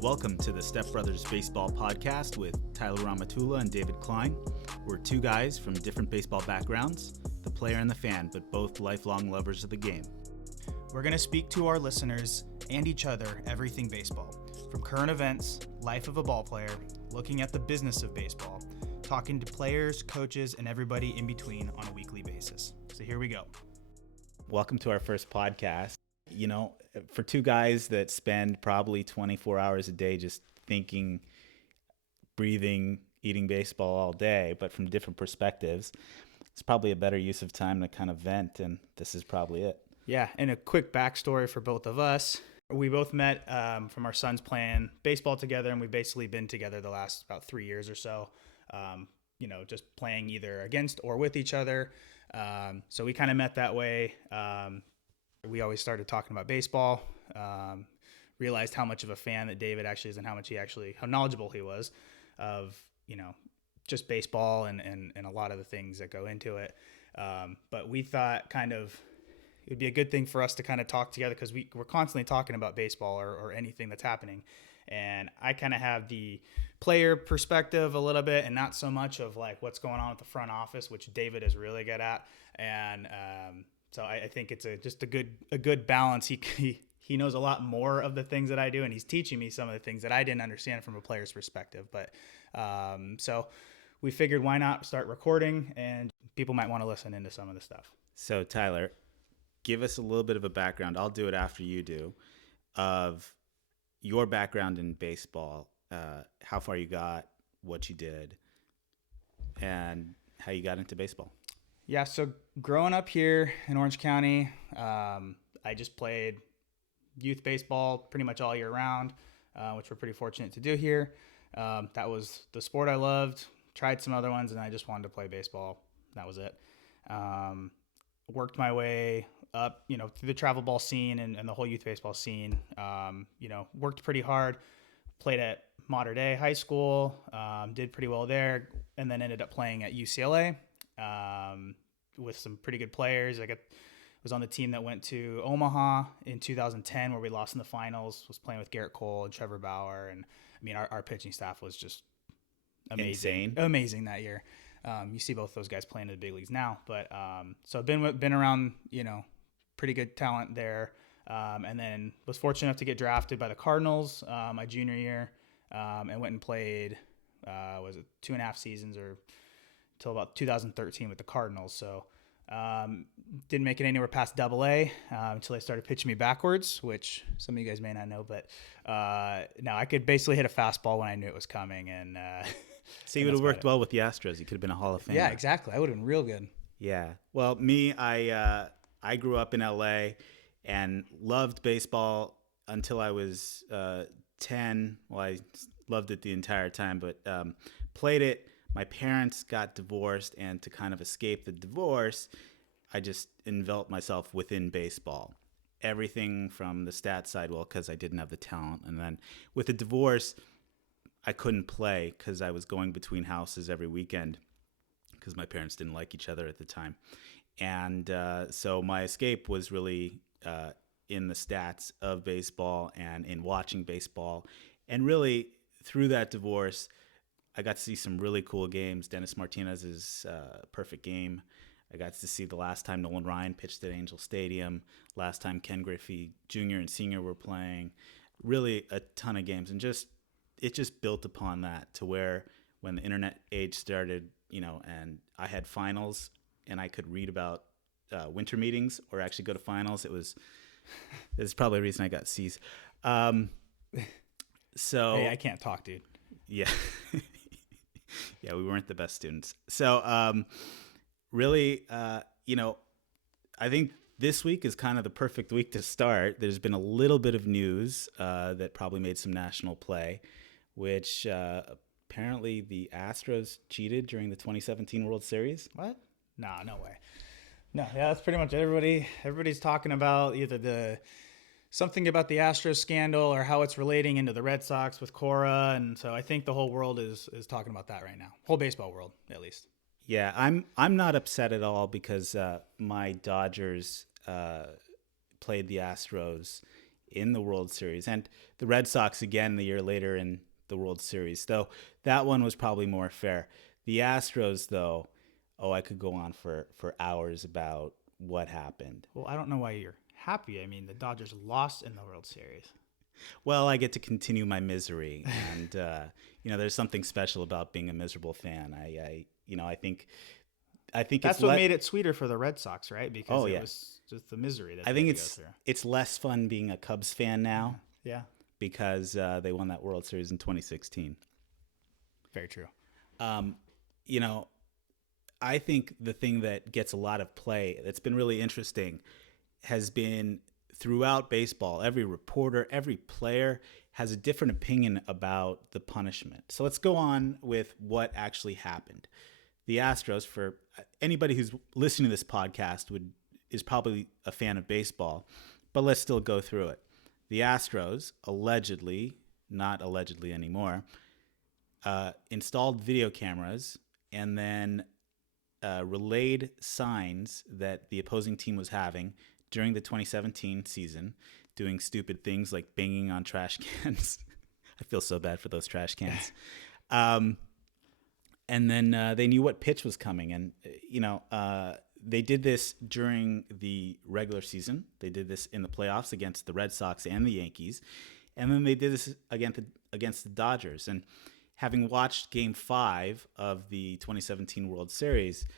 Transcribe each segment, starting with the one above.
Welcome to the Step Brothers Baseball Podcast with Tyler Ramatula and David Klein. We're two guys from different baseball backgrounds, the player and the fan, but both lifelong lovers of the game. We're going to speak to our listeners and each other everything baseball, from current events, life of a ball player, looking at the business of baseball, talking to players, coaches, and everybody in between on a weekly basis. So here we go. Welcome to our first podcast. You know, for two guys that spend probably 24 hours a day just thinking, breathing, eating baseball all day, but from different perspectives, it's probably a better use of time to kind of vent, and this is probably it. Yeah, and a quick backstory for both of us. We both met from our sons playing baseball together, and we've basically been together the last about 3 years or so, just playing either against or with each other. So we kind of met that way. We always started talking about baseball, realized how much of a fan that David actually is and how knowledgeable he was of, just baseball and a lot of the things that go into it. But we thought it would be a good thing for us to kind of talk together because we're constantly talking about baseball or anything that's happening. And I kind of have the player perspective a little bit and not so much of like what's going on with the front office, which David is really good at. And, so I think it's just a good balance. He knows a lot more of the things that I do, and he's teaching me some of the things that I didn't understand from a player's perspective. But so we figured why not start recording, and people might want to listen into some of the stuff. So Tyler, give us a little bit of a background. I'll do it after you do, of your background in baseball, how far you got, what you did, and how you got into baseball. Yeah, so growing up here in Orange County, I just played youth baseball pretty much all year round, which we're pretty fortunate to do here. That was the sport I loved. Tried some other ones, and I just wanted to play baseball. That was it. Worked my way up, through the travel ball scene and the whole youth baseball scene. Worked pretty hard. Played at Mater Dei High School, did pretty well there, and then ended up playing at UCLA. With some pretty good players. Was on the team that went to Omaha in 2010 where we lost in the finals, was playing with Garrett Cole and Trevor Bauer. And I mean, our pitching staff was just amazing that year. You see both those guys playing in the big leagues now, but, so I've been around, pretty good talent there. And then was fortunate enough to get drafted by the Cardinals, my junior year, and went and played, 2.5 seasons or until about 2013 with the Cardinals. So didn't make it anywhere past Double-A until they started pitching me backwards, which some of you guys may not know. But no, I could basically hit a fastball when I knew it was coming. And so you would have worked well with the Astros. You could have been a Hall of Famer. Yeah, exactly. I would have been real good. Yeah. Well, me, I grew up in LA and loved baseball until I was 10. Well, I loved it the entire time, but played it. My parents got divorced, and to kind of escape the divorce, I just enveloped myself within baseball. Everything from the stats side, well, because I didn't have the talent. And then with the divorce, I couldn't play because I was going between houses every weekend because my parents didn't like each other at the time. And so my escape was really in the stats of baseball and in watching baseball. And really, through that divorce, I got to see some really cool games. Dennis Martinez's perfect game. I got to see the last time Nolan Ryan pitched at Angel Stadium, last time Ken Griffey Jr. and Sr. were playing. Really a ton of games. And it just built upon that to where when the internet age started, and I had finals and I could read about winter meetings or actually go to finals, there's probably a reason I got C's. So hey, I can't talk, dude. Yeah. Yeah, we weren't the best students. So really, I think this week is kind of the perfect week to start. There's been a little bit of news that probably made some national play, which apparently the Astros cheated during the 2017 World Series. What? Nah, no way. No, yeah, that's pretty much everybody's talking about either something about the Astros scandal or how it's relating into the Red Sox with Cora. And so I think the whole world is talking about that right now. Whole baseball world, at least. Yeah, I'm not upset at all because my Dodgers played the Astros in the World Series, and the Red Sox again the year later in the World Series. Though that one was probably more fair. The Astros, though, oh, I could go on for hours about what happened. Well, I don't know why you're happy. I mean, the Dodgers lost in the World Series. Well, I get to continue my misery, and there's something special about being a miserable fan. I think That's what made it sweeter for the Red Sox, right? Because it was just the misery that I they think had to go through. it's less fun being a Cubs fan now. Yeah, Because they won that World Series in 2016. very true. You know, I think the thing that gets a lot of play that's been really interesting has been throughout baseball. Every reporter, every player has a different opinion about the punishment. So let's go on with what actually happened. The Astros, for anybody who's listening to this podcast, is probably a fan of baseball, but let's still go through it. The Astros allegedly, not allegedly anymore, installed video cameras and then relayed signs that the opposing team was having during the 2017 season, doing stupid things like banging on trash cans. I feel so bad for those trash cans. And then they knew what pitch was coming. And, they did this during the regular season. They did this in the playoffs against the Red Sox and the Yankees. And then they did this against the Dodgers. And having watched Game 5 of the 2017 World Series,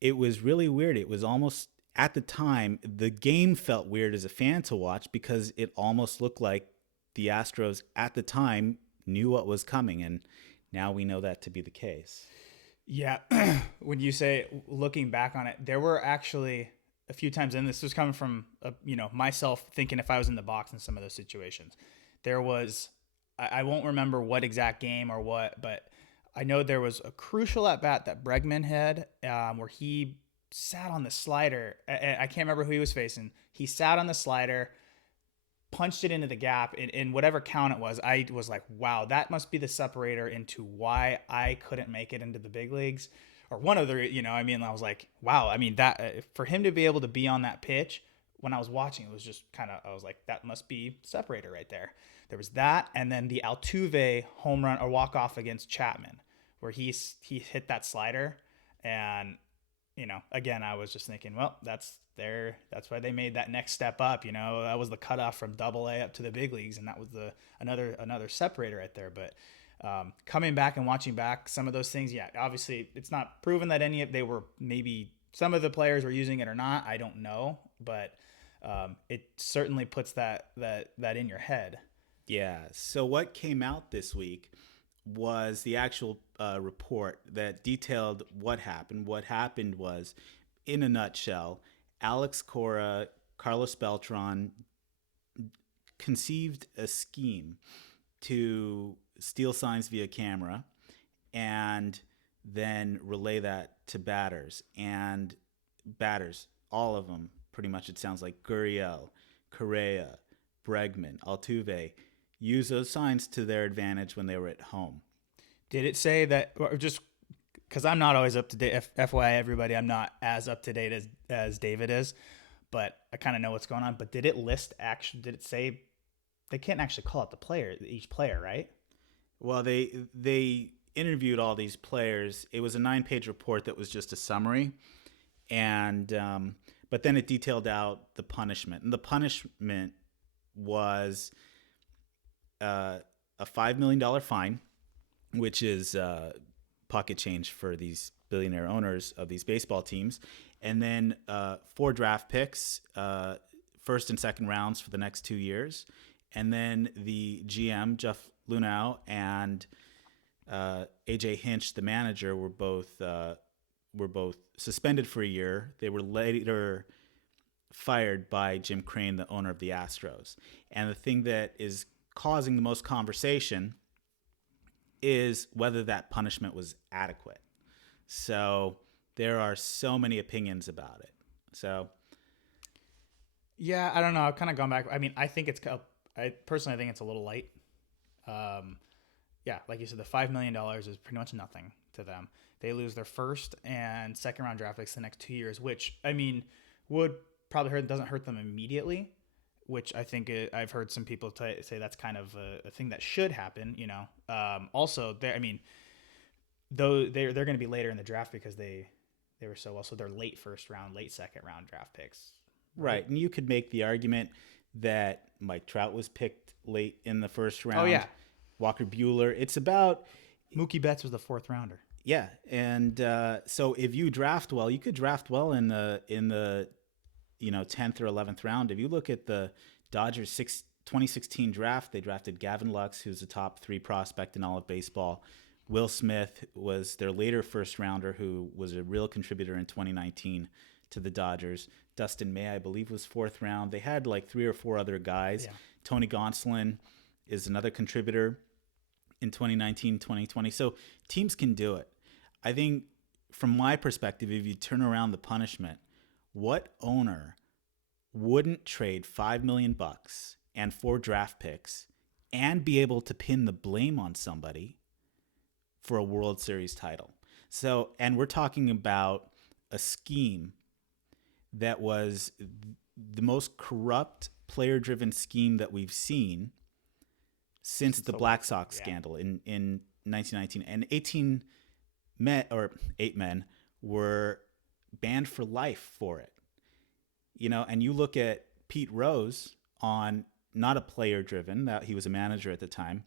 it was really weird. It was almost, at the time, the game felt weird as a fan to watch because it almost looked like the Astros at the time knew what was coming. And now we know that to be the case. Yeah, when you say looking back on it, there were actually a few times, and this was coming from myself thinking if I was in the box in some of those situations. There was, I won't remember what exact game or what, but I know there was a crucial at bat that Bregman had where he sat on the slider. I can't remember who he was facing. He sat on the slider, punched it into the gap in whatever count it was. I was like, wow, that must be the separator into why I couldn't make it into the big leagues or one of the, I was like, wow. I mean, that for him to be able to be on that pitch when I was watching, it was just I was like, that must be separator right there. There was that. And then the Altuve home run or walk off against Chapman where he hit that slider. And, again, I was just thinking, well, that's why they made that next step up. That was the cutoff from Double-A up to the big leagues, and that was another separator right there. But coming back and watching back some of those things, yeah, obviously it's not proven that they were, maybe some of the players were using it or not. I don't know, but it certainly puts that in your head. Yeah. So what came out this week was the actual report that detailed what happened. What happened was, in a nutshell, Alex Cora, Carlos Beltran conceived a scheme to steal signs via camera and then relay that to batters. And batters, all of them, pretty much it sounds like Gurriel, Correa, Bregman, Altuve, use those signs to their advantage when they were at home. Did it say that, or just because I'm not always up to date, FYI everybody, I'm not as up to date as David is, but I kind of know what's going on. But did it list did it say they can't actually call out each player, right? Well, they interviewed all these players. It was a 9-page report that was just a summary, and but then it detailed out the punishment, and the punishment was a $5 million fine, which is pocket change for these billionaire owners of these baseball teams, and then 4 draft picks, first and second rounds for the next 2 years, and then the GM Jeff Lunau and AJ Hinch, the manager, were both suspended for a year. They were later fired by Jim Crane, the owner of the Astros. And the thing that is causing the most conversation is whether that punishment was adequate. So there are so many opinions about it. So yeah, I don't know. I've kind of gone back. I mean, I personally think it's a little light. Yeah, like you said, the $5 million is pretty much nothing to them. They lose their first and second round draft picks the next 2 years, which, I mean, would probably doesn't hurt them immediately, which I think I've heard some people say that's kind of a thing that should happen. Also, I mean, though they're going to be later in the draft because they were so well. So they're late first round, late second round draft picks. Right. And you could make the argument that Mike Trout was picked late in the first round. Oh, yeah. Walker Buehler. It's about Mookie Betts was the 4th rounder. Yeah. And so if you draft well, you could draft well in the 10th or 11th round. If you look at the Dodgers 2016 draft, they drafted Gavin Lux, who's a top 3 prospect in all of baseball. Will Smith was their later first rounder, who was a real contributor in 2019 to the Dodgers. Dustin May, I believe, was 4th round. They had like 3 or 4 other guys. Yeah. Tony Gonsolin is another contributor in 2019, 2020. So teams can do it. I think from my perspective, if you turn around the punishment, what owner wouldn't trade $5 million and 4 draft picks and be able to pin the blame on somebody for a World Series title? So, and we're talking about a scheme that was the most corrupt, player-driven scheme that we've seen since the Black Sox scandal in 1919. And 8 men were banned for life for it. And you look at Pete Rose on not a player-driven, that he was a manager at the time,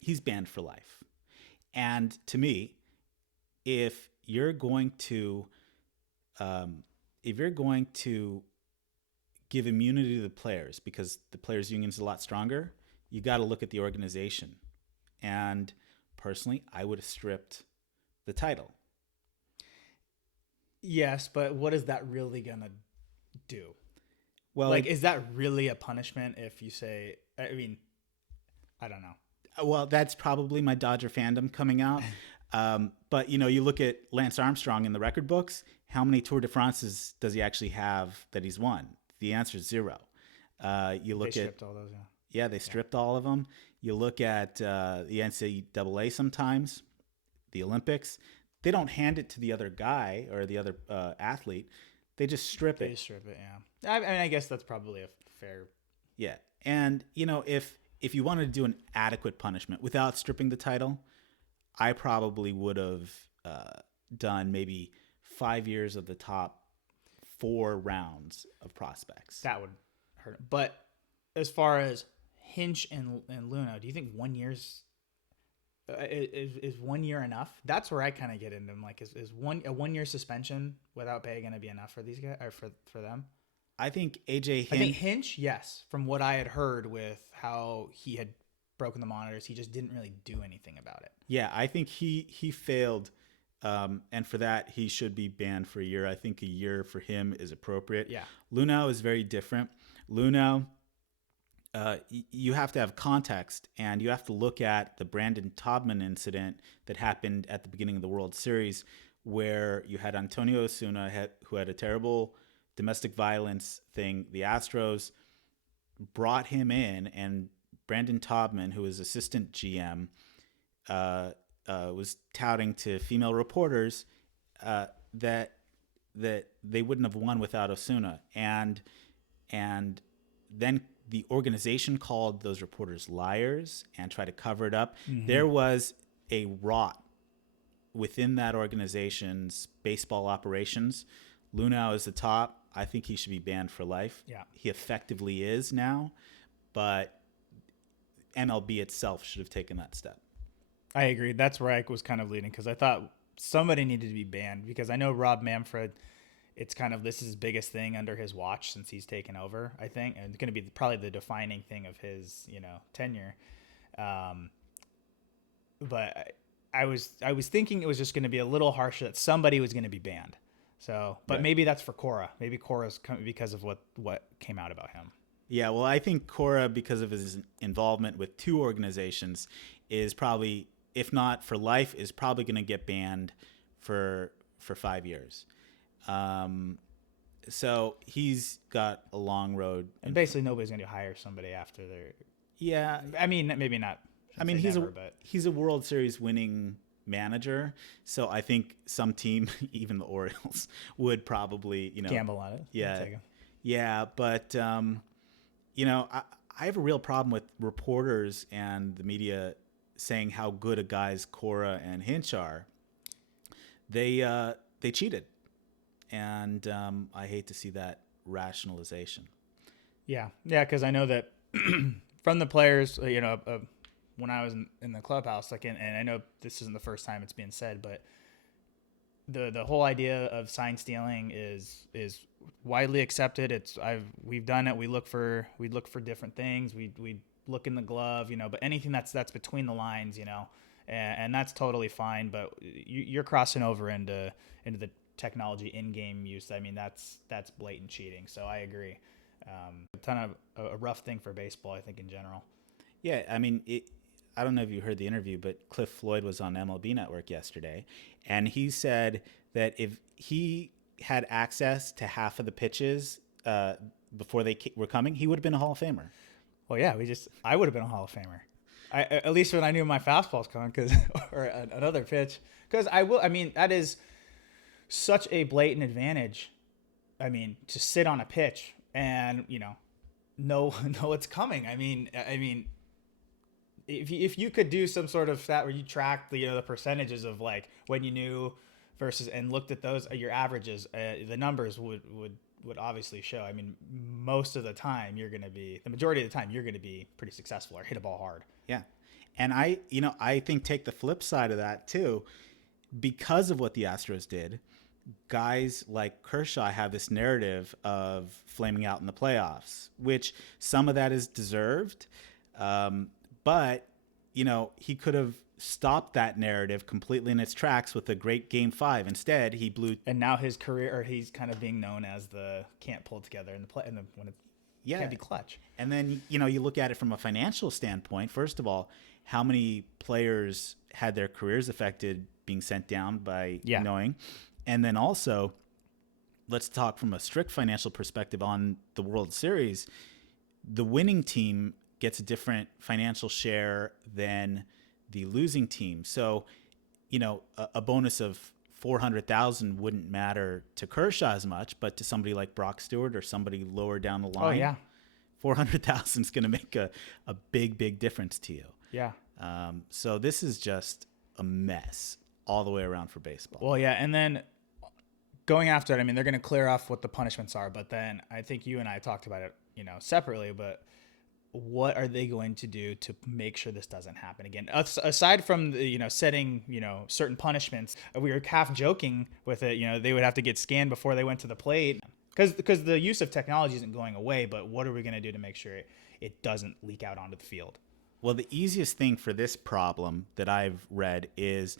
he's banned for life. And to me, if you're going to give immunity to the players because the players' union is a lot stronger, you got to look at the organization. And personally, I would have stripped the title. Yes, but what is that really gonna do? Well, like, is that really a punishment if you say? I mean, I don't know. Well, that's probably my Dodger fandom coming out. But you look at Lance Armstrong in the record books. How many Tour de France's does he actually have that he's won? The answer is 0. You look they stripped all those. Yeah, they stripped all of them. You look at the NCAA sometimes, the Olympics. They don't hand it to the other guy or the other athlete. They just strip it. They strip it, yeah. I mean, I guess that's probably a fair. Yeah, and if you wanted to do an adequate punishment without stripping the title, I probably would have done maybe 5 years of the top 4 rounds of prospects. That would hurt. But as far as Hinch and Luna, do you think 1 year's is 1 year enough? That's where I kind of get into them. Like, is a 1 year suspension without pay going to be enough for these guys or for them? I think AJ Hinch. I think Hinch, yes. From what I had heard with how he had broken the monitors, he just didn't really do anything about it. Yeah, I think he failed, and for that he should be banned for a year. I think a year for him is appropriate. Yeah, Luna is very different. Luna, you have to have context, and you have to look at the Brandon Taubman incident that happened at the beginning of the World Series, where you had Antonio Osuna, who had a terrible domestic violence thing. The Astros brought him in, and Brandon Taubman, who was assistant GM, was touting to female reporters that they wouldn't have won without Osuna, and then the organization called those reporters liars and tried to cover it up. Mm-hmm. There was a rot within that organization's baseball operations. Luna is the top. I think he should be banned for life. Yeah, he effectively is now, but MLB itself should have taken that step. I agree. That's where I was kind of leading, because I thought somebody needed to be banned, because I know Rob Manfred, it's kind of, this is his biggest thing under his watch since he's taken over, I think, and it's going to be probably the defining thing of his, tenure. But I was thinking it was just going to be a little harsh that somebody was going to be banned. So, but maybe that's for Cora. Maybe Cora's because of what came out about him. Yeah, well, I think Cora, because of his involvement with 2 organizations, is probably, if not for life, is probably going to get banned for 5 years. So he's got a long road. And basically nobody's going to hire somebody after their... Yeah. I mean, maybe not. I mean, he's a World Series winning manager, so I think some team, even the Orioles, would probably, gamble on it. Yeah. Yeah, but I have a real problem with reporters and the media saying how good a guys Cora and Hinch are. They cheated, and I hate to see that rationalization. Yeah, yeah, because I know that from the players, when I was in the clubhouse, like, and I know this isn't the first time it's being said, but the whole idea of sign stealing is widely accepted. We've done it. We look for different things. We look in the glove, but anything that's between the lines, and that's totally fine. But you're crossing over into the technology in-game use. I mean, that's blatant cheating. So I agree. A rough thing for baseball, I think, in general. Yeah, I mean, I don't know if you heard the interview, but Cliff Floyd was on MLB Network yesterday, and he said that if he had access to half of the pitches before they were coming, he would have been a Hall of Famer. Well, yeah, I would have been a Hall of Famer. At least when I knew my fastball's coming, or another pitch, because I mean, that is such a blatant advantage. I mean, to sit on a pitch and know it's coming. I mean, if you could do some sort of stat where you track the percentages of like when you knew versus and looked at those your averages, the numbers would obviously show. I mean, most of the time the majority of the time you're going to be pretty successful or hit a ball hard. Yeah, and I think take the flip side of that too, because of what the Astros did. Guys like Kershaw have this narrative of flaming out in the playoffs, which some of that is deserved. But, he could have stopped that narrative completely in its tracks with a great Game 5. Instead, he blew. And now his career, or he's kind of being known as the can't pull together in the play, when it can't be clutch. And then, you look at it from a financial standpoint. First of all, how many players had their careers affected being sent down by knowing? And then also, let's talk from a strict financial perspective on the World Series. The winning team gets a different financial share than the losing team. So, a bonus of $400,000 wouldn't matter to Kershaw as much, but to somebody like Brock Stewart or somebody lower down the line, $400,000 is going to make a big, big difference to you. Yeah. So this is just a mess all the way around for baseball. Well, yeah, and then going after it, I mean, they're going to clear off what the punishments are, but then I think you and I talked about it, separately, but what are they going to do to make sure this doesn't happen again? Aside from the, setting, certain punishments, we were half joking with it. They would have to get scanned before they went to the plate because the use of technology isn't going away. But what are we going to do to make sure it doesn't leak out onto the field? Well, the easiest thing for this problem that I've read is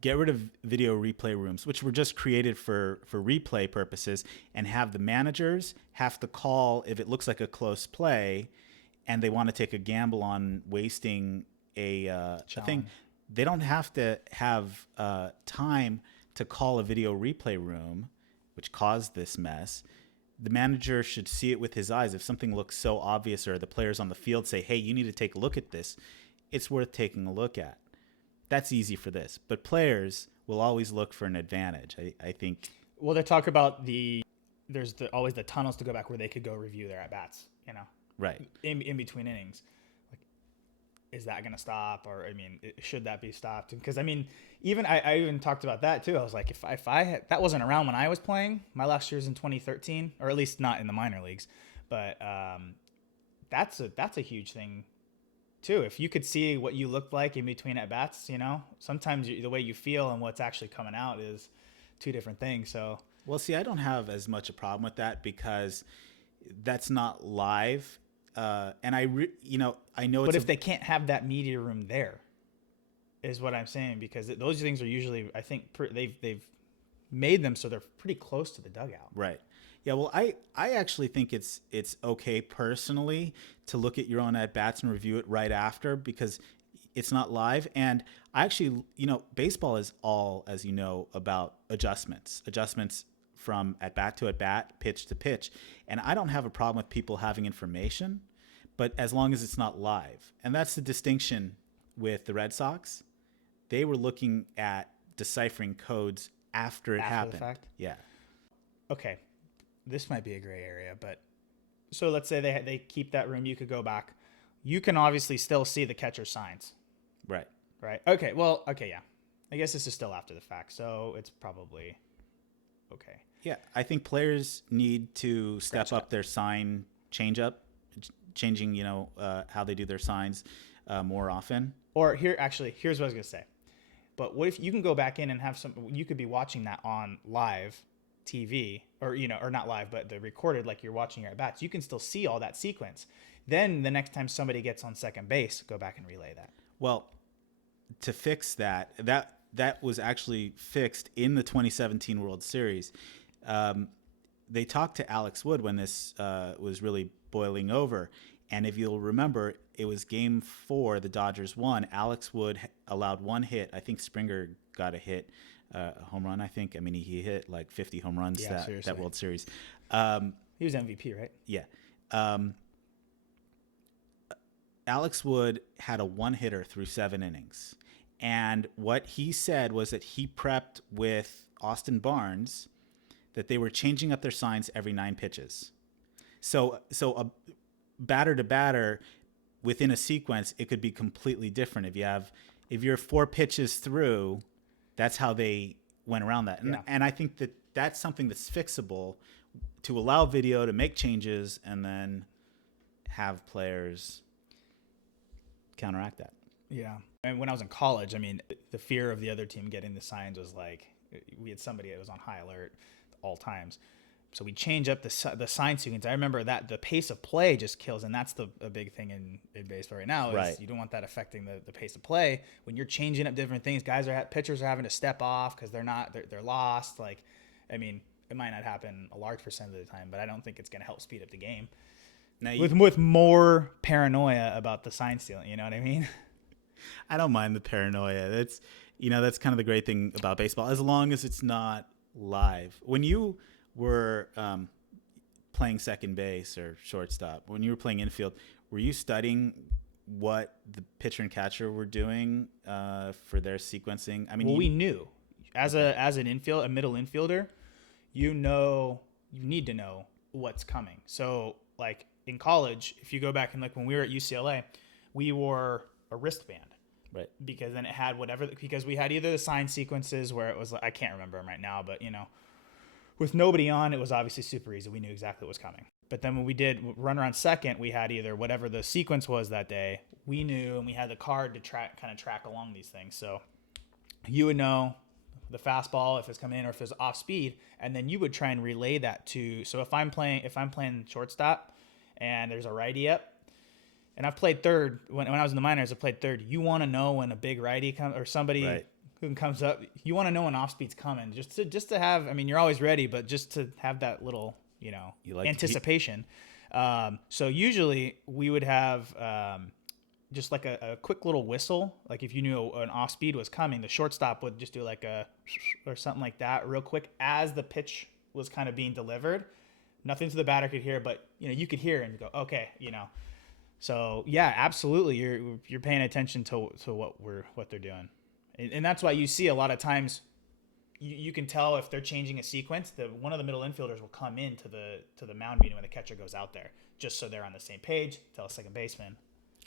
get rid of video replay rooms, which were just created for replay purposes, and have the managers have to call if it looks like a close play and they want to take a gamble on wasting a thing. They don't have to have time to call a video replay room, which caused this mess. The manager should see it with his eyes. If something looks so obvious or the players on the field say, hey, you need to take a look at this, it's worth taking a look at. That's easy for this. But players will always look for an advantage, I think. Well, they talk about there's always the tunnels to go back where they could go review their at-bats, Right. In between innings. Like, is that going to stop? Or, I mean, should that be stopped? Because, I mean, I even talked about that too. I was like, if I had, that wasn't around when I was playing. My last year's in 2013, or at least not in the minor leagues. But that's a huge thing too. If you could see what you looked like in between at bats, sometimes the way you feel and what's actually coming out is two different things. So, well, see, I don't have as much a problem with that because that's not live. And I know. But if they can't have that media room there, is what I'm saying, because those things are usually, I think, they've made them so they're pretty close to the dugout. Right. Yeah. Well, I actually think it's okay personally to look at your own at bats and review it right after because it's not live. And I actually, baseball is all, as you know, about adjustments from at bat to at bat, pitch to pitch. And I don't have a problem with people having information, but as long as it's not live. And that's the distinction with the Red Sox. They were looking at deciphering codes after it happened. The fact? Yeah. Okay. This might be a gray area, but so let's say they keep that room, you could go back. You can obviously still see the catcher's signs. Right. Right. Okay. Well, okay. Yeah. I guess this is still after the fact. So it's probably okay. Yeah. I think players need to step up their sign changing, how they do their signs more often. Or here's what I was going to say. But what if you can go back in and you could be watching that on live TV or not live, but the recorded, like you're watching your at bats. You can still see all that sequence. Then the next time somebody gets on second base, go back and relay that. Well, to fix that was actually fixed in the 2017 World Series. They talked to Alex Wood when this was really boiling over. And if you'll remember, it was Game 4, the Dodgers won. Alex Wood allowed one hit. I think Springer got a hit, a home run, I think. I mean, he hit like 50 home runs that World Series. He was MVP, right? Yeah. Alex Wood had a one-hitter through 7 innings. And what he said was that he prepped with Austin Barnes that they were changing up their signs every 9 pitches. So a batter to batter within a sequence, it could be completely different. If you're 4 pitches through, that's how they went around that. And I think that that's something that's fixable, to allow video to make changes and then have players counteract that. Yeah. And when I was in college, I mean, the fear of the other team getting the signs was like, we had somebody that was on high alert all times. So we change up the sign sequence. I remember that the pace of play just kills, and that's a big thing in baseball right now. Is You don't want that affecting the pace of play when you're changing up different things. Pitchers are having to step off because they're lost. Like, I mean, it might not happen a large percent of the time, but I don't think it's going to help speed up the game. Now with more paranoia about the sign stealing, you know what I mean? I don't mind the paranoia. That's kind of the great thing about baseball, as long as it's not live. When you were playing second base or shortstop, when you were playing infield, were you studying what the pitcher and catcher were doing for their sequencing? I mean, we knew as a middle infielder, you need to know what's coming. So like in college, if you go back and like when we were at UCLA, we wore a wristband. Right. Because then it had because we had either the sign sequences where it was, I can't remember them right now, but with nobody on, it was obviously super easy. We knew exactly what was coming. But then when we did runner on second, we had either whatever the sequence was that day, we knew, and we had the card to track along these things. So you would know the fastball, if it's coming in or if it's off speed, and then you would try and relay that to, so if I'm playing shortstop and there's a righty up, and I've played third when I was in the minors. I played third. You want to know when a big righty comes or somebody who comes up. You want to know when off speed's coming, just to have. I mean, you're always ready, but just to have that little, anticipation. So usually we would have just like a quick little whistle. Like if you knew an off speed was coming, the shortstop would just do like a or something like that real quick as the pitch was kind of being delivered. Nothing to the batter could hear, but you could hear and go, okay, So yeah, absolutely. You're paying attention to what they're doing, and that's why you see a lot of times you can tell if they're changing a sequence. One of the middle infielders will come into the mound meeting when the catcher goes out there, just so they're on the same page. Tell a second baseman.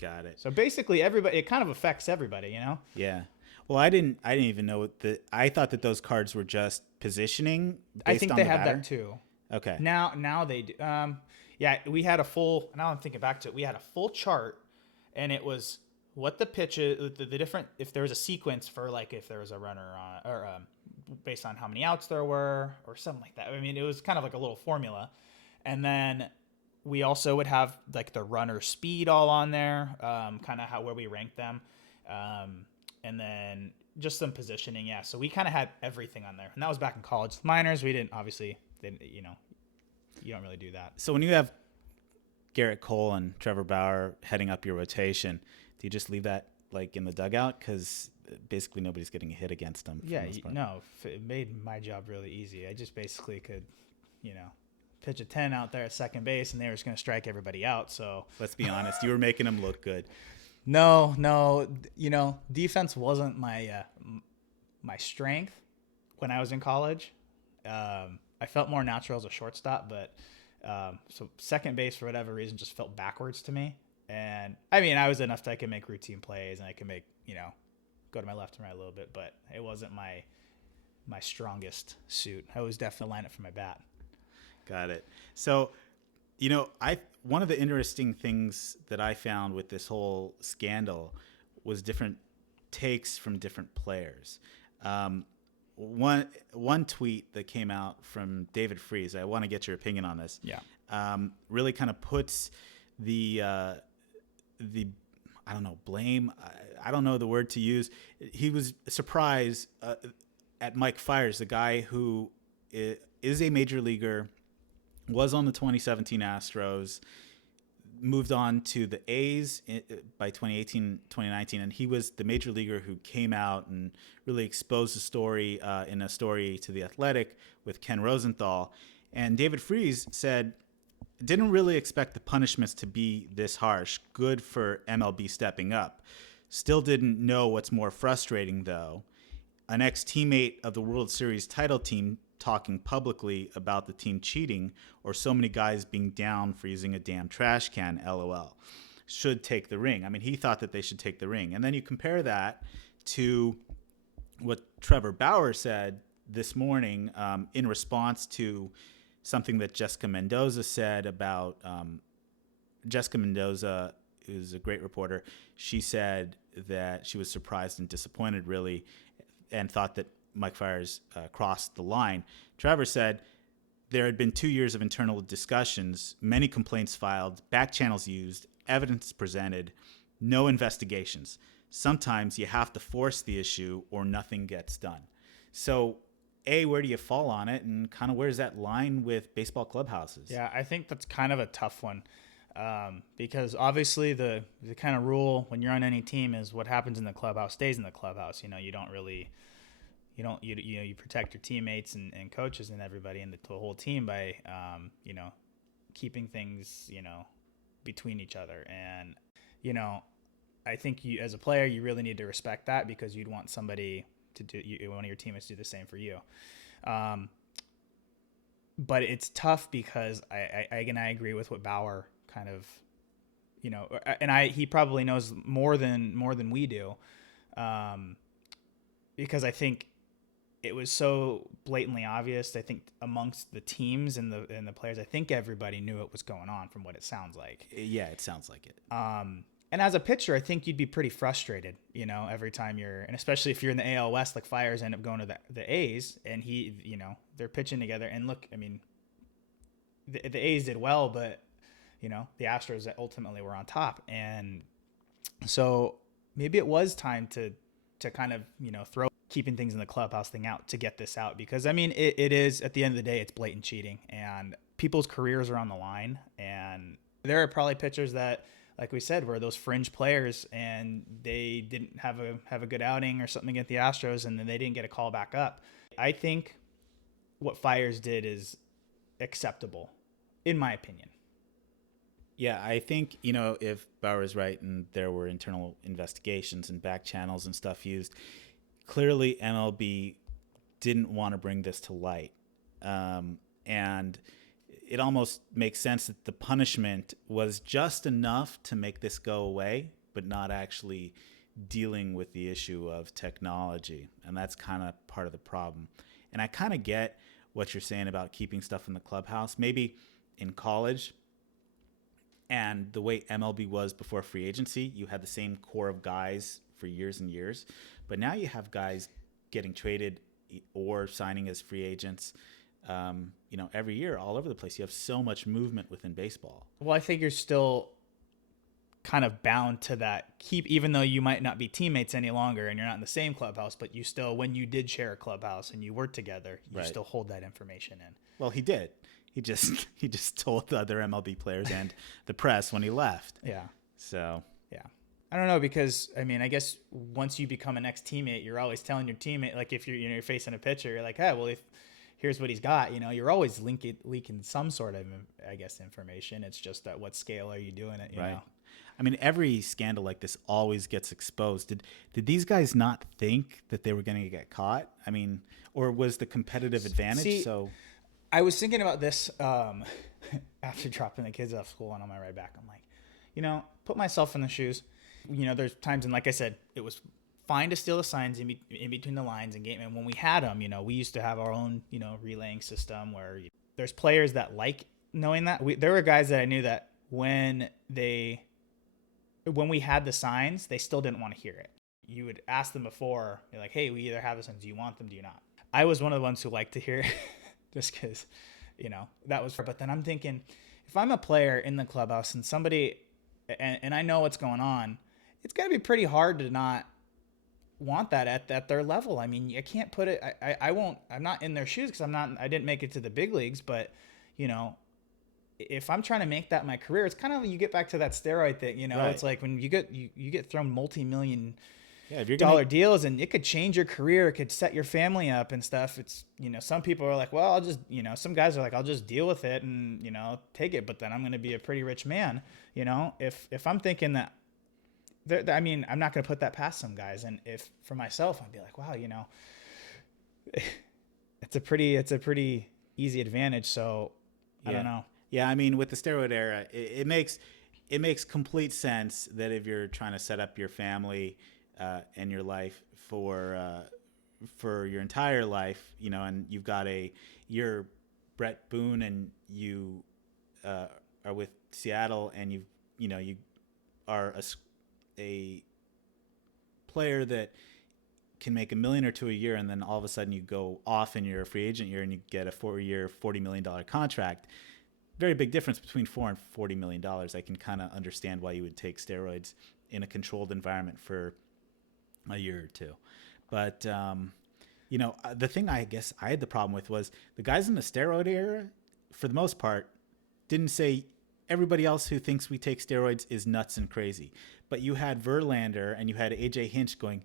Got it. So basically, it kind of affects everybody, Yeah. Well, I didn't even know I thought that those cards were just positioning. I think they have that too. Okay. Now they do. Yeah, we had now I'm thinking back to it, we had a full chart, and it was what the pitch is, the different, if there was a sequence for like if there was a runner on, or based on how many outs there were, or something like that. I mean, it was kind of like a little formula. And then we also would have like the runner speed all on there, kind of where we ranked them. And then just some positioning, yeah. So we kind of had everything on there. And that was back in college. Minors, we didn't, obviously, you don't really do that. So when you have Garrett Cole and Trevor Bauer heading up your rotation, do you just leave that like in the dugout? Because basically nobody's getting a hit against them. Yeah, no, it made my job really easy. I just basically could, pitch a 10 out there at second base, and they were just going to strike everybody out. So let's be honest, you were making them look good. No, defense wasn't my strength when I was in college. I felt more natural as a shortstop, but So second base, for whatever reason, just felt backwards to me. And I mean, I was enough that I could make routine plays and I could make, go to my left and right a little bit, but it wasn't my strongest suit. I was definitely line up for my bat. Got it. So, I one of the interesting things that I found with this whole scandal was different takes from different players. One tweet that came out from David Freese, I want to get your opinion on this. Yeah. Really kind of puts the I don't know, blame. I don't know the word to use. He was surprised at Mike Fiers, the guy who is a major leaguer, was on the 2017 Astros, moved on to the A's by 2018, 2019, and he was the major leaguer who came out and really exposed the story in a story to The Athletic with Ken Rosenthal. And David Freese said, didn't really expect the punishments to be this harsh. Good for MLB stepping up. Still didn't know what's more frustrating, though. An ex-teammate of the World Series title team talking publicly about the team cheating, or so many guys being down for using a damn trash can, LOL. Should take the ring. I mean, he thought that they should take the ring. And then you compare that to what Trevor Bauer said this morning in response to something that Jessica Mendoza said about Jessica Mendoza, who's a great reporter. She said that she was surprised and disappointed, really, and thought that Mike Fiers crossed the line. Trevor said there had been 2 years of internal discussions, many complaints filed, back channels used, evidence presented, no investigations. Sometimes you have to force the issue or nothing gets done. So, where do you fall on it, and kind of where's that line with baseball clubhouses? Yeah, I think that's kind of a tough one because obviously the kind of rule when you're on any team is what happens in the clubhouse stays in the clubhouse. You don't really, you protect your teammates and coaches and everybody and the whole team by, keeping things, between each other. And, I think you as a player, you really need to respect that because you'd want somebody to do one of your teammates to do the same for you. But it's tough because I agree with what Bauer kind of, and he probably knows more than we do, because I think it was so blatantly obvious. I think amongst the teams and the players, I think everybody knew what was going on from what it sounds like. Yeah, it sounds like it. And as a pitcher, I think you'd be pretty frustrated, every time and especially if you're in the AL West, like Fiers end up going to the A's and they're pitching together. And look, I mean, the A's did well, but, the Astros ultimately were on top. And so maybe it was time to kind of, throw keeping things in the clubhouse thing out to get this out. Because, I mean, it is, at the end of the day, it's blatant cheating. And people's careers are on the line. And there are probably pitchers that, like we said, were those fringe players and they didn't have a good outing or something against the Astros and then they didn't get a call back up. I think what Fiers did is acceptable, in my opinion. Yeah, I think, if Bauer is right and there were internal investigations and back channels and stuff used, clearly MLB didn't want to bring this to light. And it almost makes sense that the punishment was just enough to make this go away, but not actually dealing with the issue of technology. And that's kind of part of the problem. And I kind of get what you're saying about keeping stuff in the clubhouse. Maybe in college and the way MLB was before free agency, you had the same core of guys for years and years. But now you have guys getting traded or signing as free agents every year all over the place. You have so much movement within baseball. Well, I think you're still kind of bound to that even though you might not be teammates any longer and you're not in the same clubhouse, but you still, when you did share a clubhouse and you worked together, you still hold that information in. Well, he did. He just told the other MLB players and the press when he left. Yeah. So, yeah. I don't know, because I mean, I guess once you become an ex-teammate, you're always telling your teammate, like if you're facing a pitcher, you're like, hey, well, here's what he's got. You're always leaking some sort of, I guess, information. It's just at what scale are you doing it? You know? I mean, every scandal like this always gets exposed. Did these guys not think that they were going to get caught? I mean, or was the competitive advantage? See, so I was thinking about this after dropping the kids off school and on my ride back, I'm like, put myself in the shoes. There's times, and like I said, it was fine to steal the signs in between the lines and game. And when we had them, we used to have our own, relaying system where there's players that like knowing that. There were guys that I knew that when we had the signs, they still didn't want to hear it. You would ask them before, you're like, hey, we either have the signs. Do you want them? Do you not? I was one of the ones who liked to hear it just because, that was. But then I'm thinking, if I'm a player in the clubhouse and somebody, and I know what's going on, it's going to be pretty hard to not want that at their level. I mean, I can't put it, I'm not in their shoes because I didn't make it to the big leagues, but, if I'm trying to make that my career, it's kind of, you get back to that steroid thing, Right. It's like when you get thrown multi-million If you're dollar deals, and it could change your career. It could set your family up and stuff. It's, some people are like, well, I'll just, some guys are like, I'll just deal with it and, take it. But then I'm going to be a pretty rich man. If I'm thinking that, I'm not going to put that past some guys. And if for myself, I'd be like, wow, it's a pretty easy advantage. So I don't know. Yeah. I mean, with the steroid era, it makes complete sense that if you're trying to set up your family, and your life for your entire life, and you've got you're Brett Boone and you are with Seattle, and you are a player that can make $1 million or $2 million a year, and then all of a sudden you go off in your free agent year and you get a 4-year, $40 million contract. Very big difference between $4 and $40 million. I can kind of understand why you would take steroids in a controlled environment for a year or two. But, the thing I guess I had the problem with was the guys in the steroid era, for the most part, didn't say everybody else who thinks we take steroids is nuts and crazy. But you had Verlander and you had AJ Hinch going,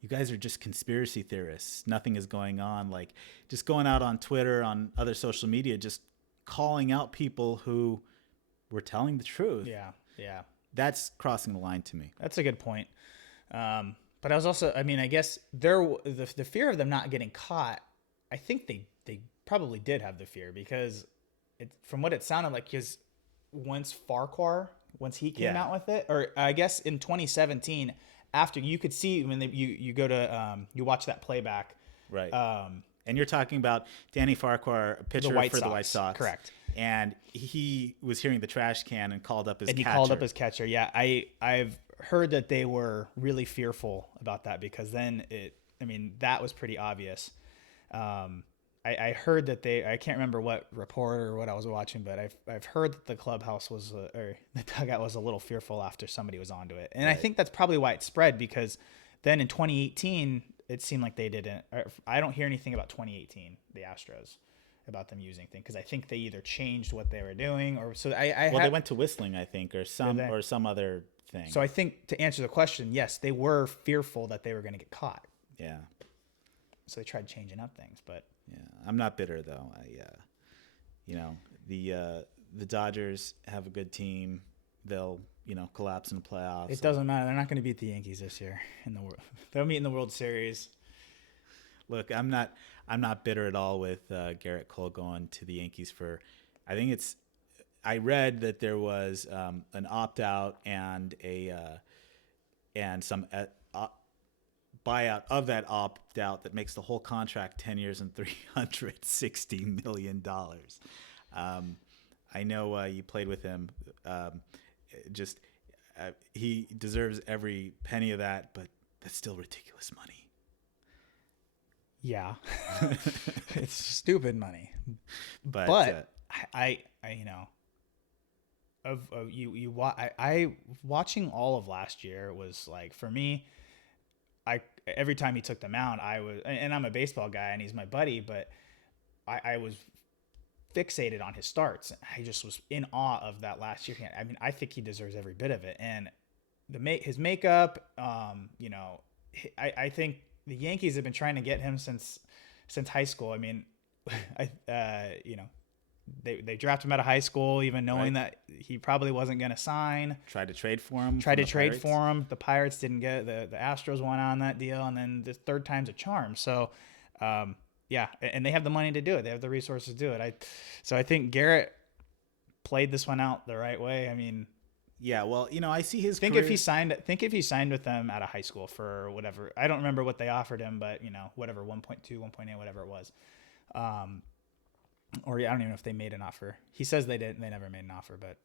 you guys are just conspiracy theorists. Nothing is going on. Like, just going out on Twitter, on other social media, just calling out people who were telling the truth. Yeah. That's crossing the line to me. That's a good point. But I was also, I guess the fear of them not getting caught, I think they probably did have the fear, because from what it sounded like, because once he came out with it, or I guess in 2017, after, you could see when you go to, you watch that playback. Right. And you're talking about Danny Farquhar, a pitcher for the White Sox. Correct. And he was hearing the trash can and called up his catcher. And he called up his catcher. Yeah. I've heard that they were really fearful about that, because then that was pretty obvious. I heard that I can't remember what report or what I was watching, but I've heard that the clubhouse or the dugout was a little fearful after somebody was onto it. And right. I think that's probably why it spread, because then in 2018, it seemed like they didn't. I don't hear anything about 2018, the Astros, about them using things, because I think they either changed what they were doing, or so they went to whistling, I think, or some other thing. So I think, to answer the question, yes, they were fearful that they were going to get caught. Yeah. So they tried changing up things, but yeah, I'm not bitter though. The Dodgers have a good team. They'll collapse in the playoffs. It doesn't matter. They're not going to beat the Yankees this year in the world. They'll meet in the World Series. Look, I'm not bitter at all with Garrett Cole going to the Yankees for. I read that there was an opt out and some buyout of that opt out that makes the whole contract 10 years and $360 million. I know you played with him. He deserves every penny of that, but that's still ridiculous money. Yeah, it's stupid money. But watching all of last year was like, for me, every time he took the mound, and I'm a baseball guy and he's my buddy, but I was fixated on his starts. I just was in awe of that last year. I think he deserves every bit of it. And his makeup, I think the Yankees have been trying to get him since high school. They drafted him out of high school, even knowing that he probably wasn't going to sign. Tried to trade for him. The Pirates didn't get it. The Astros went on that deal, and then the third time's a charm. So, yeah, and they have the money to do it. They have the resources to do it. So I think Garrett, played this one out the right way. I mean, Yeah, well, I see his think career. if he signed with them out of high school for whatever, I don't remember what they offered him, but whatever 1.2, 1.8, whatever it was. Or I don't even know if they made an offer. He says they didn't. They never made an offer, but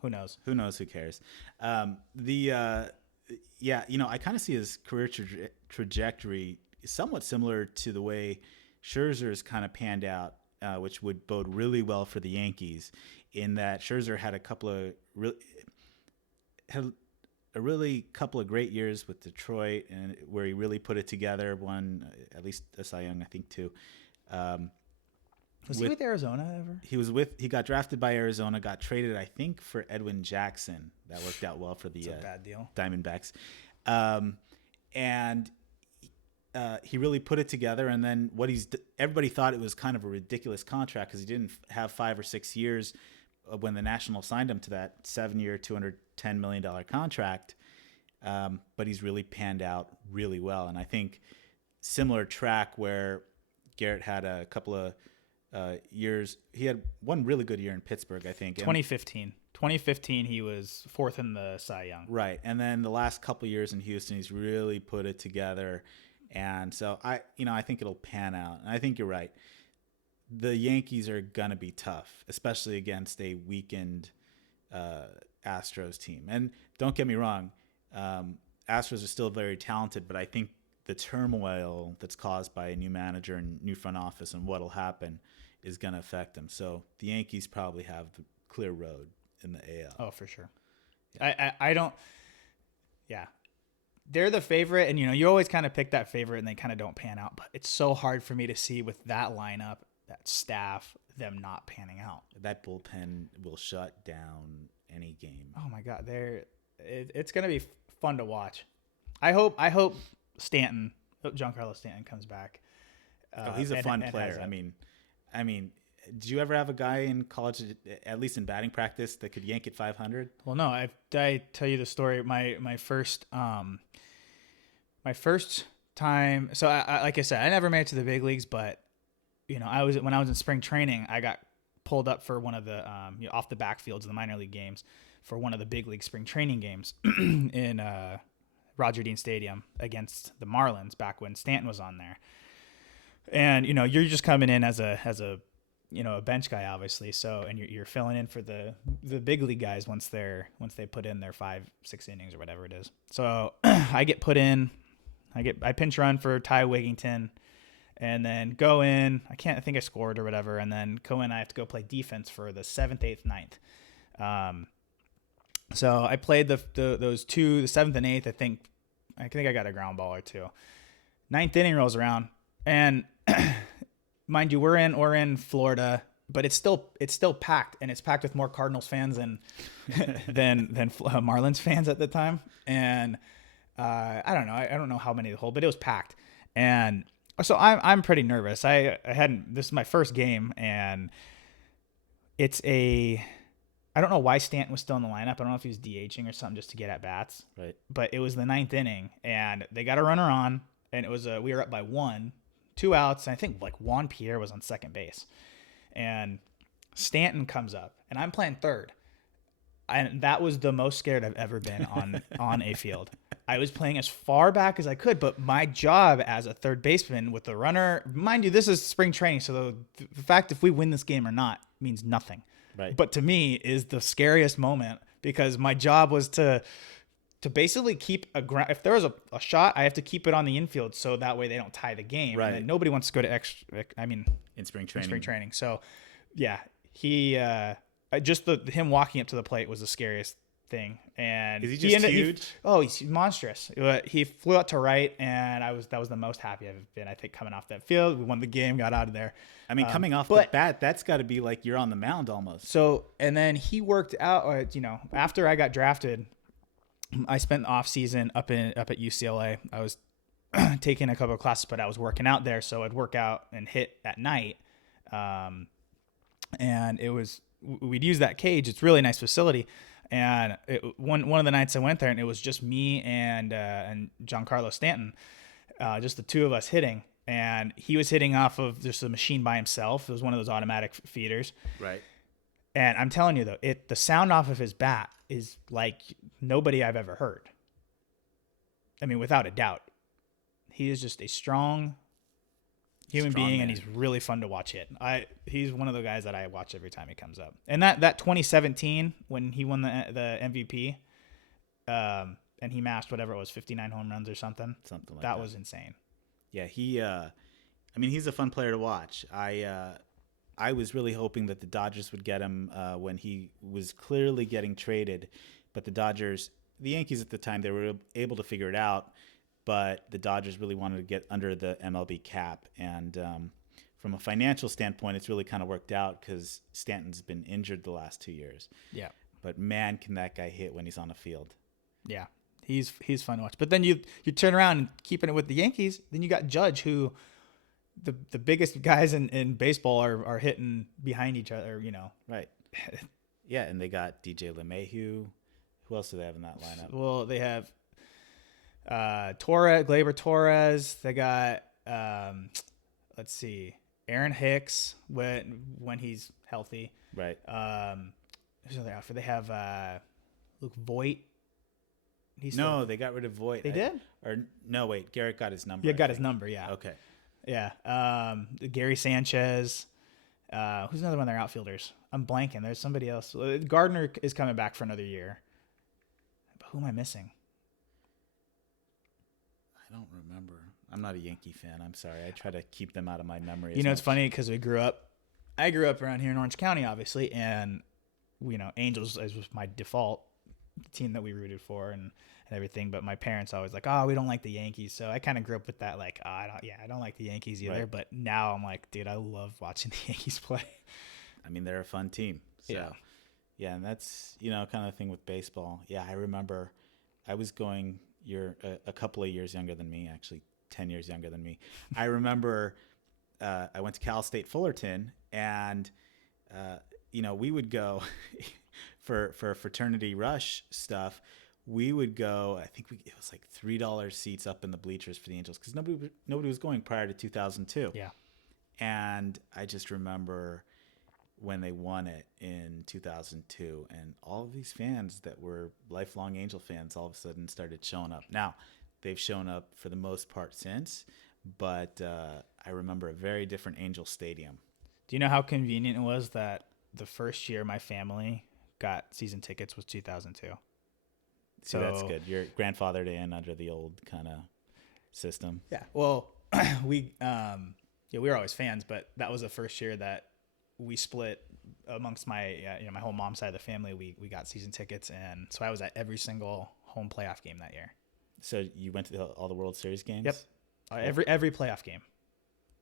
who knows? Who knows? Who cares? I kind of see his career trajectory somewhat similar to the way Scherzer's kind of panned out, which would bode really well for the Yankees. In that Scherzer had a couple of couple of great years with Detroit, and where he really put it together. Won at least a Cy Young, I think, too. Was he with Arizona ever? He got drafted by Arizona, got traded, I think, for Edwin Jackson. That worked out well for the bad deal. Diamondbacks. And he really put it together. And then everybody thought it was kind of a ridiculous contract because he didn't have 5 or 6 years when the Nationals signed him to that 7-year, $210 million contract. But he's really panned out really well. And I think similar track where Garrett had a couple of years. He had one really good year in Pittsburgh, I think. 2015, he was 4th in the Cy Young. Right. And then the last couple of years in Houston, he's really put it together. And so I think it'll pan out. And I think you're right. The Yankees are going to be tough, especially against a weakened Astros team. And don't get me wrong, Astros are still very talented, but I think the turmoil that's caused by a new manager and new front office and what'll happen is going to affect them. So the Yankees probably have the clear road in the AL. Oh, for sure. I don't. Yeah, they're the favorite, and you always kind of pick that favorite, and they kind of don't pan out. But it's so hard for me to see with that lineup, that staff, them not panning out. That bullpen will shut down any game. Oh my God, it's going to be fun to watch. I hope Giancarlo Stanton comes back. He's a fun player. I mean, did you ever have a guy in college, at least in batting practice, that could yank it 500? Well, no. I tell you the story. My first time. So like I said, I never made it to the big leagues, but when I was in spring training, I got pulled up for one of the off the backfields of the minor league games for one of the big league spring training games in Roger Dean Stadium against the Marlins back when Stanton was on there. And you're just coming in as a a bench guy, obviously. So and you're filling in for the big league guys once they put in their 5-6 innings or whatever it is. So I get put in. I pinch run for Ty Wigington, and then go in. I think I scored or whatever, and then go in. I have to go play defense for the 7th, 8th, 9th. So I played those two, the 7th and 8th. I think I got a ground ball or two. 9th inning rolls around, and mind you, we're in Florida, but it's still packed, and it's packed with more Cardinals fans than Marlins fans at the time. And I don't know how many the whole, but it was packed, and so I'm pretty nervous. This is my first game, and I don't know why Stanton was still in the lineup. I don't know if he was DHing or something just to get at bats. Right. But it was the 9th inning, and they got a runner on, and it was we were up by 1, 2 outs, and I think like Juan Pierre was on second base, and Stanton comes up, and I'm playing third, and that was the most scared I've ever been on a field. I was playing as far back as I could, but my job as a third baseman with the runner, mind you, this is spring training, so the fact if we win this game or not means nothing. Right. But to me is the scariest moment, because my job was to basically keep if there was a shot, I have to keep it on the infield so that way they don't tie the game. Right. And then nobody wants to go to in spring training. So yeah, he just him walking up to the plate was the scariest thing. And is he just huge? He's monstrous. He flew out to right, and that was the most happy I've been, I think, coming off that field. We won the game, got out of there. I mean, coming off the bat, that's got to be like you're on the mound almost. So, and then he worked out, after I got drafted, I spent the off season up at UCLA. I was taking a couple of classes, but I was working out there. So I'd work out and hit at night. And we'd use that cage. It's a really nice facility. And one of the nights I went there, and it was just me and Giancarlo Stanton, just the two of us hitting. And he was hitting off of just a machine by himself. It was one of those automatic feeders. Right. And I'm telling you though, the sound off of his bat is like nobody I've ever heard. I mean, without a doubt, he is just a strong human being, and he's really fun to watch hit. He's one of the guys that I watch every time he comes up. And that 2017 when he won the MVP, and he mashed whatever it was, 59 home runs or something. Something like that. That was insane. Yeah, I mean, he's a fun player to watch. I was really hoping that the Dodgers would get him when he was clearly getting traded, but the Yankees at the time, they were able to figure it out, but the Dodgers really wanted to get under the MLB cap. And from a financial standpoint, it's really kind of worked out because Stanton's been injured the last 2 years. Yeah. But man, can that guy hit when he's on the field. Yeah, he's fun to watch. But then you turn around and keeping it with the Yankees, then you got Judge, who the biggest guys in baseball are hitting behind each other, you know. Right. Yeah, and they got DJ LeMahieu. Who else do they have in that lineup? Well, they have Gleyber Torres. They got let's see, Aaron Hicks when he's healthy. Right. Who's another outfit? They have Luke Voigt. They got rid of Voigt. They did? Or no, wait, Garrett got his number. Yeah, got his number. Yeah. Okay. Yeah. Gary Sanchez. Who's another one of their outfielders? I'm blanking. There's somebody else. Gardner is coming back for another year. But who am I missing? I don't remember. I'm not a Yankee fan. I'm sorry. I try to keep them out of my memory. You know, it's funny because I grew up around here in Orange County, obviously, and Angels was my default team that we rooted for and everything. But my parents always like, oh, we don't like the Yankees. So I kind of grew up with that, like, I don't like the Yankees either. Right. But now I'm like, dude, I love watching the Yankees play. I mean, they're a fun team. So, yeah, and that's kind of thing with baseball. Yeah, I remember I was going. You're a couple of years younger than me, actually 10 years younger than me. I remember I went to Cal State Fullerton, and we would go for fraternity rush stuff. We would go. I think it was like $3 seats up in the bleachers for the Angels because nobody was going prior to 2002. Yeah, and I just remember when they won it in 2002, and all of these fans that were lifelong Angel fans all of a sudden started showing up. Now, they've shown up for the most part since, but I remember a very different Angel stadium. Do you know how convenient it was that the first year my family got season tickets was 2002? So that's good. You're grandfathered in under the old kind of system. Yeah. Well, we were always fans, but that was the first year that we split amongst my my whole mom's side of the family. We got season tickets, and so I was at every single home playoff game that year. So you went to all the World Series games? Yep. Every playoff game.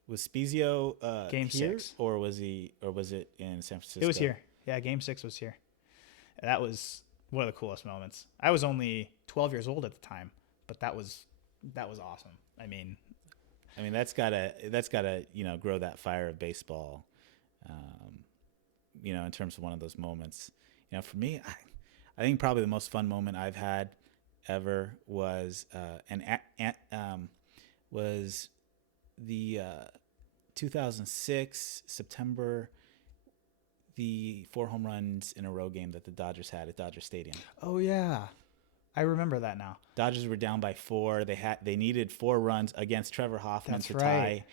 Was Spezio game here, 6, or was it in San Francisco? It was here. Yeah, game 6 was here. That was one of the coolest moments. I was only 12 years old at the time, but that was awesome. I mean that's gotta grow that fire of baseball. In terms of one of those moments. For me, I think probably the most fun moment I've had ever was was the 2006 September, the 4 home runs in a row game that the Dodgers had at Dodger Stadium. Oh yeah, I remember that now. Dodgers were down by 4. They needed 4 runs against Trevor Hoffman to tie, right.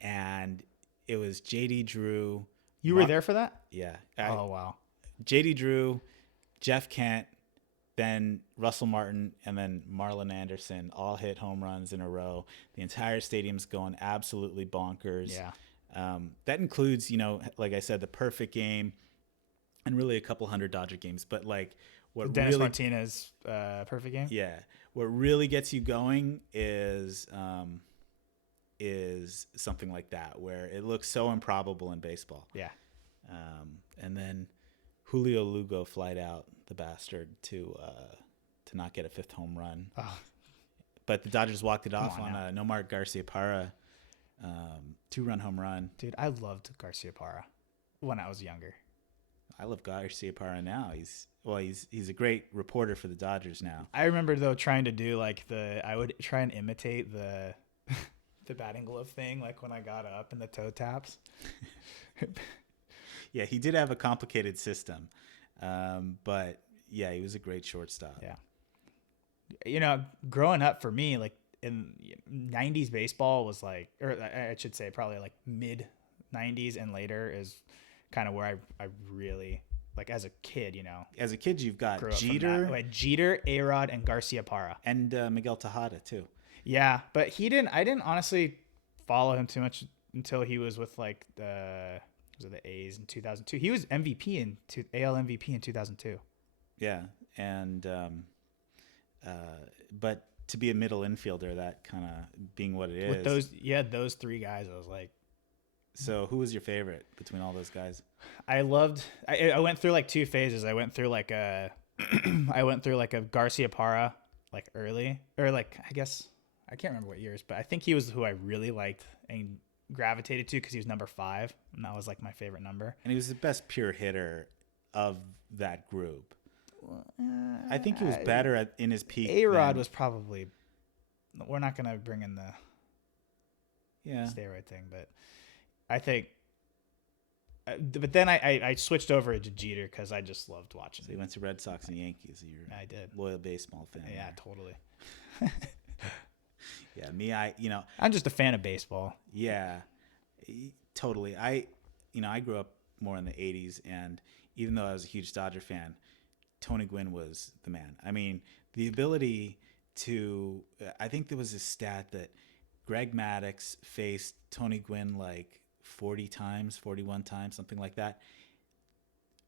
And it was J.D. Drew. You were there for that? Yeah. Oh wow. J.D. Drew, Jeff Kent, then Russell Martin, and then Marlon Anderson all hit home runs in a row. The entire stadium's going absolutely bonkers. Yeah. That includes, like I said, the perfect game and really a couple hundred Dodger games. But like what Dennis really, Martinez perfect game? Yeah. What really gets you going is something like that, where it looks so improbable in baseball. Yeah. And then Julio Lugo flied out, the bastard, to not get a 5th home run. Oh. But the Dodgers walked it off on a Nomar Garciaparra 2-run home run. Dude, I loved Garciaparra when I was younger. I love Garciaparra now. He's a great reporter for the Dodgers now. I remember though trying to do I would try and imitate the batting glove thing, like when I got up and the toe taps. Yeah, he did have a complicated system, but yeah, he was a great shortstop. Yeah. Growing up for me, like in 90s baseball was like, or I should say probably like mid 90s and later is kind of where I really, like as a kid, As a kid, you've got grew up from that. Jeter We had Jeter, A-Rod, and Garcia Parra. and Miguel Tejada too. Yeah, but I didn't honestly follow him too much until he was with like the A's in 2002. He was MVP AL MVP in 2002. Yeah, and but to be a middle infielder, that kind of being what it is. With those three guys, I was like. So who was your favorite between all those guys? I went through like two phases. I went through like a Garcia Parra like early, or like I guess I can't remember what years, but I think he was who I really liked and gravitated to because he was number 5, and that was like my favorite number. And he was the best pure hitter of that group. I think he was better in his peak. A-Rod was probably. We're not gonna bring in the steroid thing, but I think. But then I switched over to Jeter because I just loved watching. So you went to Red Sox and Yankees. I did. Loyal baseball fan. Yeah, totally. Yeah, me, I'm just a fan of baseball. Yeah, totally. I grew up more in the 80s, and even though I was a huge Dodger fan, Tony Gwynn was the man. I mean, the ability to, I think there was a stat that Greg Maddux faced Tony Gwynn like 40 times, 41 times, something like that.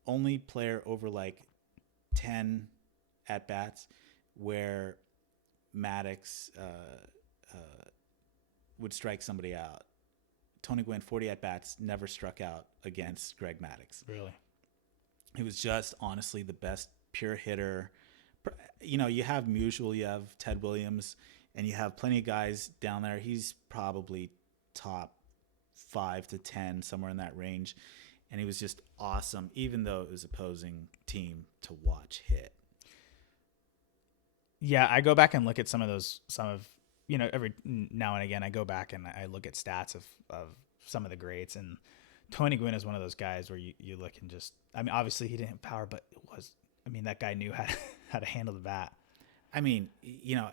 Only player over like 10 at-bats where Maddux would strike somebody out. Tony Gwynn, 40 at-bats, never struck out against Greg Maddux. Really? He was just honestly the best pure hitter. You have Musial, you have Ted Williams, and you have plenty of guys down there. He's probably top 5 to 10, somewhere in that range. And he was just awesome, even though it was opposing team to watch hit. Yeah, I go back and look at every now and again I go back and I look at stats of some of the greats, and Tony Gwynn is one of those guys where you look and just, I mean, obviously he didn't have power, but that guy knew how to handle the bat. I mean,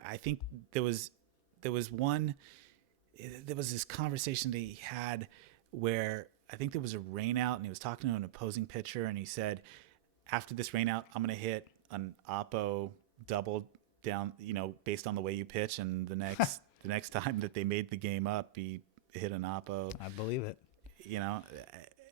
I think there was this conversation that he had where I think there was a rain out and he was talking to an opposing pitcher, and he said, after this rain out, I'm going to hit an oppo double down, based on the way you pitch. And the next time that they made the game up, he hit an oppo. I believe it.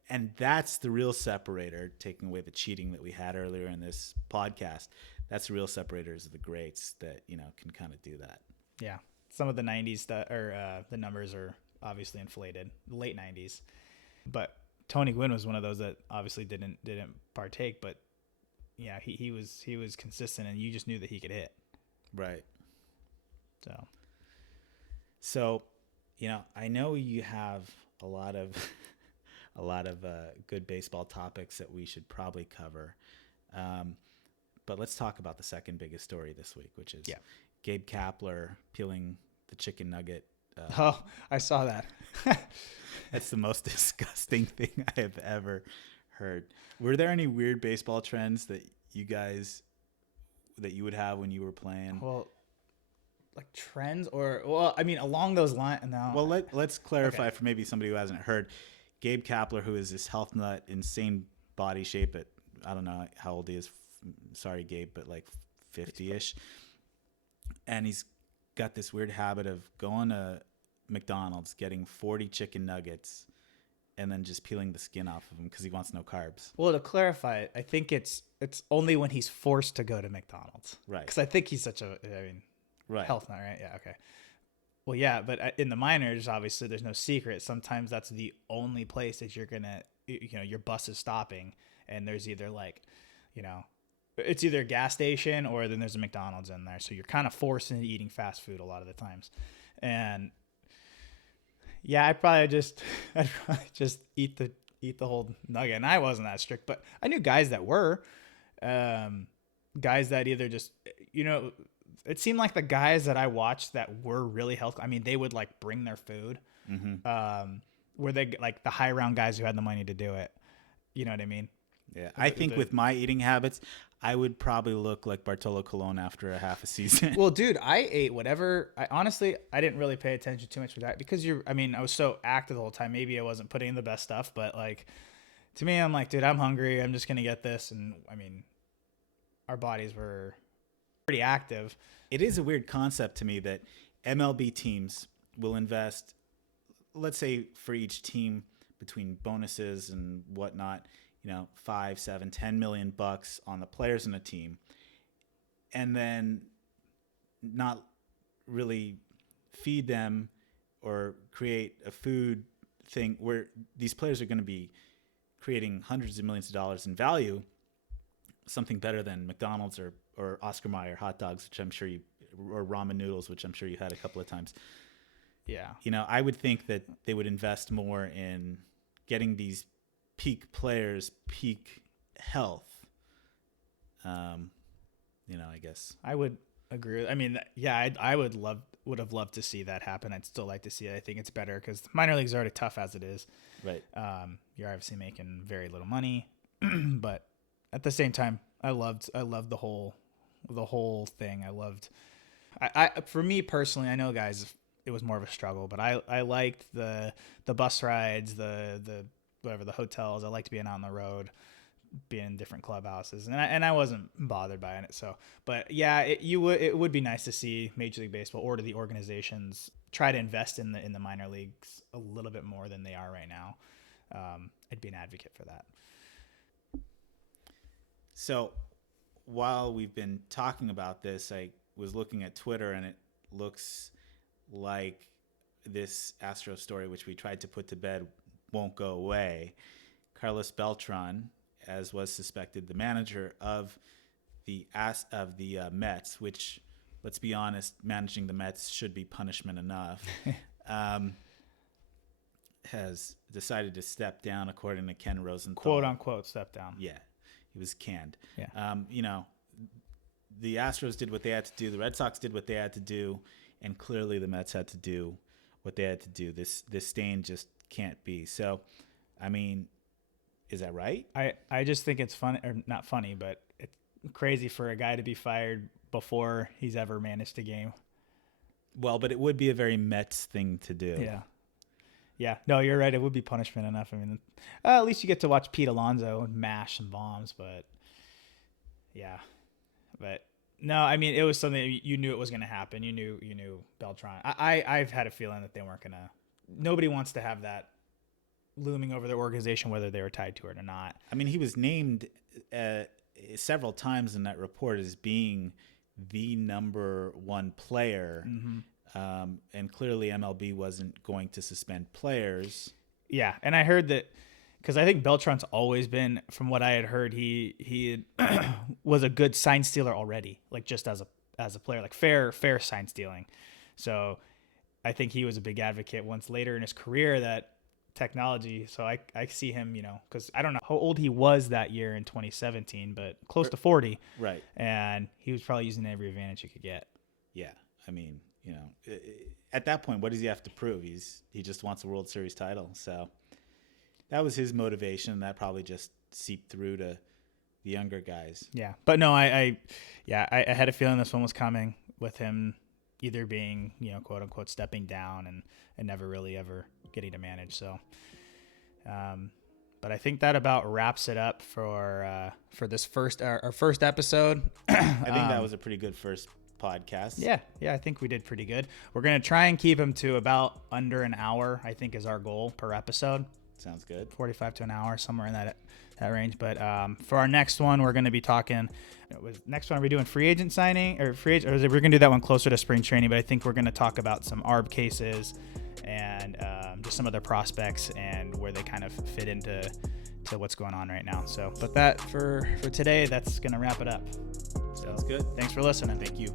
And that's the real separator, taking away the cheating that we had earlier in this podcast. That's the real separators of the greats that, can kind of do that. Yeah. Some of the 90s the numbers are obviously inflated, late 90s. But Tony Gwynn was one of those that obviously didn't partake, but yeah, he was consistent, and you just knew that he could hit. Right. So, I know you have a lot of good baseball topics that we should probably cover. But let's talk about the second biggest story this week, which is Gabe Kapler peeling the chicken nugget. I saw that. That's the most disgusting thing I have ever heard. Were there any weird baseball trends that you would have when you were playing? Well, like trends along those lines. No. Well, let's clarify for maybe somebody who hasn't heard. Gabe Kapler, who is this health nut, insane body shape at, I don't know how old he is. Sorry, Gabe, but like 50-ish. And he's got this weird habit of going to McDonald's, getting 40 chicken nuggets, and then just peeling the skin off of them because he wants no carbs. Well, to clarify, I think it's only when he's forced to go to McDonald's. Right. Because I think he's such a, right. Health nut, right? Yeah, okay. Well, yeah, but in the minors, obviously, there's no secret. Sometimes that's the only place that you're going to, your bus is stopping, and there's either it's either a gas station or then there's a McDonald's in there. So you're kind of forced into eating fast food a lot of the times. And yeah, I'd probably just eat the whole nugget. And I wasn't that strict, but I knew guys that were, guys that either just, it seemed like the guys that I watched that were really healthy. I mean, they would like bring their food, were they like the high round guys who had the money to do it. You know what I mean? Yeah, I think with my eating habits, I would probably look like Bartolo Colon after a half a season. Well, dude, I ate whatever. I honestly, I didn't really pay attention too much for that because I was so active the whole time. Maybe I wasn't putting in the best stuff, but like, to me, I'm like, dude, I'm hungry. I'm just going to get this. And I mean, our bodies were pretty active. It is a weird concept to me that MLB teams will invest, let's say for each team between bonuses and whatnot, 5, 7, 10 million bucks on the players in a team, and then not really feed them or create a food thing where these players are going to be creating hundreds of millions of dollars in value, something better than McDonald's or Oscar Mayer hot dogs, which I'm sure or ramen noodles, which I'm sure you had a couple of times. Yeah. I would think that they would invest more in getting these peak players, peak health. I guess I would agree. I mean, yeah, I would have loved to see that happen. I'd still like to see it. I think it's better because minor leagues are already tough as it is. Right. You're obviously making very little money, but at the same time, I loved the whole thing. For me personally, I know guys, it was more of a struggle, but I liked the bus rides, the whatever, the hotels. I liked being on the road, being in different clubhouses, and I wasn't bothered by it. So, but yeah, it would be nice to see Major League Baseball or to the organizations try to invest in the minor leagues a little bit more than they are right now. I'd be an advocate for that. So while we've been talking about this, I was looking at Twitter, and it looks like this Astro story, which we tried to put to bed, won't go away. Carlos Beltran, as was suspected, the manager of the Mets, which, let's be honest, managing the Mets should be punishment enough, has decided to step down, according to Ken Rosenthal. Quote unquote step down. Yeah, he was canned. Yeah. The Astros did what they had to do. The Red Sox did what they had to do, and clearly the Mets had to do what they had to do. This stain just can't be. So, I mean, is that right? I just think it's funny, or not funny, but it's crazy for a guy to be fired before he's ever managed a game. Well, but it would be a very Mets thing to do. Yeah. Yeah. No, you're right. It would be punishment enough. I mean, at least you get to watch Pete Alonso mash some bombs, but yeah. But no, I mean, it was something you knew it was going to happen. You knew Beltran. I've had a feeling that they weren't going to. Nobody wants to have that looming over their organization, whether they were tied to it or not. I mean, he was named several times in that report as being the number one player. Mm-hmm. And clearly MLB wasn't going to suspend players. Yeah, and I heard that because I think Beltran's always been, from what I had heard, he was a good sign stealer already, like just as a player, like fair sign stealing. So I think he was a big advocate once later in his career that technology. So I see him, because I don't know how old he was that year in 2017, but close to 40. Right. And he was probably using every advantage he could get. Yeah, I mean, at that point, what does he have to prove? He just wants a World Series title. So that was his motivation. That probably just seeped through to the younger guys. Yeah, but no, I had a feeling this one was coming with him either being, quote unquote, stepping down and never really ever getting to manage. So, but I think that about wraps it up for this our first episode. I think that was a pretty good first podcast. Yeah, I think we did pretty good. We're gonna try and keep them to about under an hour, I think, is our goal per episode. Sounds good. 45 to an hour, somewhere in that range. But for our next one, we're going to be talking. Next one, are we doing free agent signing or we're going to do that one closer to spring training? But I think we're going to talk about some ARB cases and just some other prospects and where they kind of fit into what's going on right now. So, but that for today, that's going to wrap it up. Sounds good. Thanks for listening. Thank you.